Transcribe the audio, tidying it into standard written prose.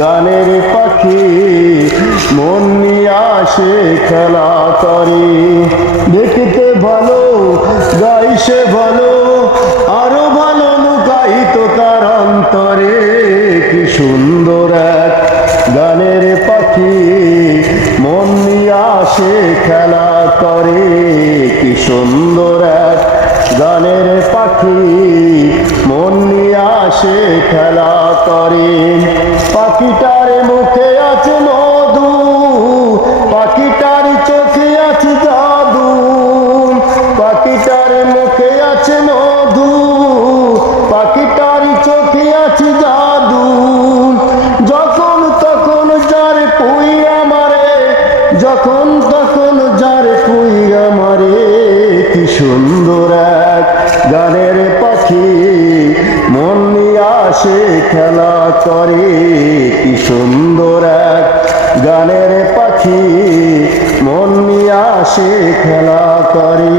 গানের পাখি মন নিয়ে আসে খেলা করে, দেখতে ভালো গাইছে ভালো, আরো ভালো লুকায়িত তার অন্তরে। কি সুন্দর এক গানের পাখি মন নিয়ে আসে খেলা করে, কি সুন্দর এক গানের পাখি মন নিয়ে আসে খেলা করে। পাখিটার মুখে আছে মধু, পাখিটার চোখে আছে জাদু, পাখিটার মুখে আছে মধু, পাখিটার চোখে আছে জাদু। যখন তখন যার পুই আমারে, যখন তখন যার পুই আমারে। কি সুন্দর এক গানের পাখি মন নিয়ে আসে খেলা করে, কি সুন্দর এক গানের পাখি মন নিয়ে আসে খেলা করে।